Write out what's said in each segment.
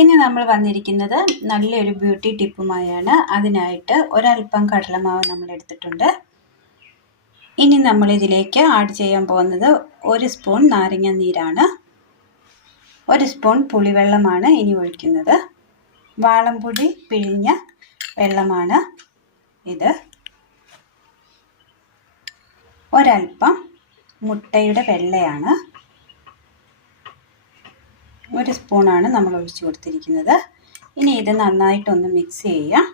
ഇനി നമ്മൾ വന്നിരിക്കുന്നത് നല്ലൊരു ബ്യൂട്ടി ടിപ്പുമായാണ്. അതിനായിട്ട് ഒരൽപ്പം കടലമാവ് നമ്മൾ എടുത്തിട്ടുണ്ട്. ഇനി നമ്മൾ ഇതിലേക്ക് ആഡ് ചെയ്യാൻ പോകുന്നത് 1 സ്പൂൺ നാരങ്ങ നീരാണ്. 1 സ്പൂൺ പുളിവെള്ളമാണ് ഇനി ഒഴിക്കുന്നത്. വാളംപുളി പിഴിഞ്ഞ വെള്ളമാണ് ഇത്. ഒരൽപ്പം മുട്ടയുടെ വെള്ളയാണ്. 1 സ്പൂണാണ് നമ്മൾ ഒഴിച്ചു കൊടുത്തിരിക്കുന്നത്. ഇനി ഇത് നന്നായിട്ടൊന്ന് മിക്സ് ചെയ്യാം.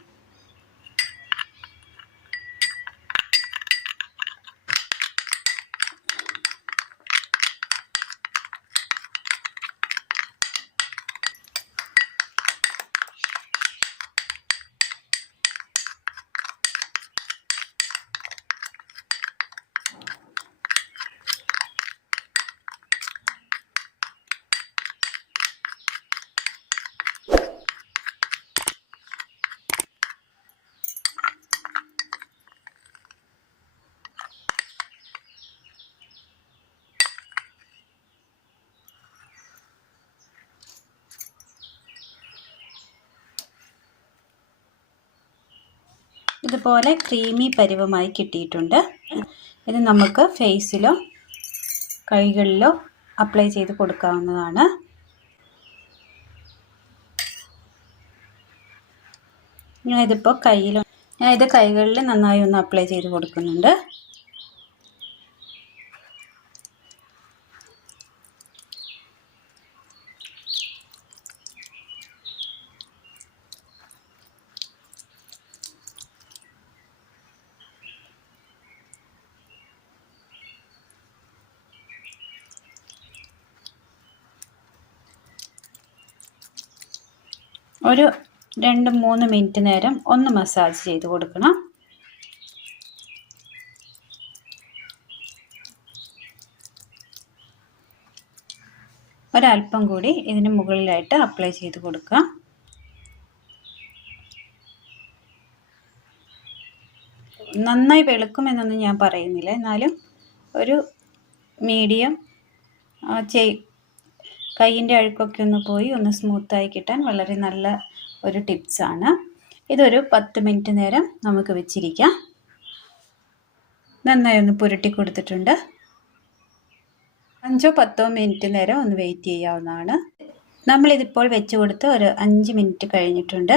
ഇതുപോലെ ക്രീമി പരുവമായി കിട്ടിയിട്ടുണ്ട്. ഇത് നമുക്ക് ഫേസിലോ കൈകളിലോ അപ്ലൈ ചെയ്ത് കൊടുക്കാവുന്നതാണ്. ഞാനിതിപ്പോൾ കൈകളിൽ നന്നായി ഒന്ന് അപ്ലൈ ചെയ്ത് കൊടുക്കുന്നുണ്ട്. ഒരു 2-3 മിനിറ്റ് നേരം ഒന്ന് മസാജ് ചെയ്ത് കൊടുക്കണം. ഒരൽപ്പം കൂടി ഇതിന് മുകളിലായിട്ട് അപ്ലൈ ചെയ്ത് കൊടുക്കാം. നന്നായി വെളുക്കുമെന്നൊന്നും ഞാൻ പറയുന്നില്ല, എന്നാലും ഒരു മീഡിയം കൈയിൻ്റെ അഴുക്കൊക്കെ ഒന്ന് പോയി ഒന്ന് സ്മൂത്തായി കിട്ടാൻ വളരെ നല്ല ഒരു ടിപ്സാണ്. ഇതൊരു 10 മിനിറ്റ് നേരം നമുക്ക് വെച്ചിരിക്കാം. നന്നായി ഒന്ന് പുരട്ടി കൊടുത്തിട്ടുണ്ട്. 5-10 മിനിറ്റ് നേരം ഒന്ന് വെയിറ്റ് ചെയ്യാവുന്നതാണ്. നമ്മളിതിപ്പോൾ വെച്ച് കൊടുത്ത് ഒരു 5 മിനിറ്റ് കഴിഞ്ഞിട്ടുണ്ട്.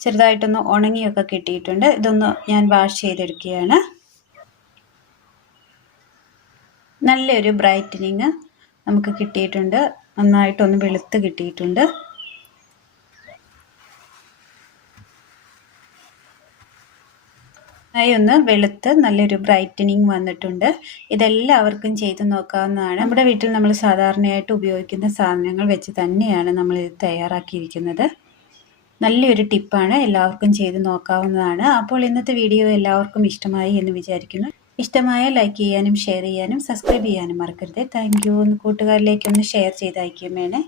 ചെറുതായിട്ടൊന്ന് ഉണങ്ങിയൊക്കെ കിട്ടിയിട്ടുണ്ട്. ഇതൊന്ന് ഞാൻ വാഷ് ചെയ്തെടുക്കുകയാണ്. നല്ലൊരു ബ്രൈറ്റനിങ് നമുക്ക് കിട്ടിയിട്ടുണ്ട്. നന്നായിട്ടൊന്ന് വെളുത്ത് കിട്ടിയിട്ടുണ്ട്. ഒന്ന് വെളുത്ത് നല്ലൊരു ബ്രൈറ്റനിങ് വന്നിട്ടുണ്ട്. ഇതെല്ലാവർക്കും ചെയ്ത് നോക്കാവുന്നതാണ്. നമ്മുടെ വീട്ടിൽ നമ്മൾ സാധാരണയായിട്ട് ഉപയോഗിക്കുന്ന സാധനങ്ങൾ വെച്ച് തന്നെയാണ് നമ്മൾ ഇത് തയ്യാറാക്കിയിരിക്കുന്നത്. നല്ലൊരു ടിപ്പാണ്, എല്ലാവർക്കും ചെയ്ത് നോക്കാവുന്നതാണ്. അപ്പോൾ ഇന്നത്തെ വീഡിയോ എല്ലാവർക്കും ഇഷ്ടമായി എന്ന് വിചാരിക്കുന്നു. ഇഷ്ടമായ ലൈക്ക് ചെയ്യാനും ഷെയർ ചെയ്യാനും സബ്സ്ക്രൈബ് ചെയ്യാനും മറക്കരുത്. Thank you. കൂട്ടുകാരിലേക്കൊന്ന് ഷെയർ ചെയ്ത് അയക്കുകയും വേണേ.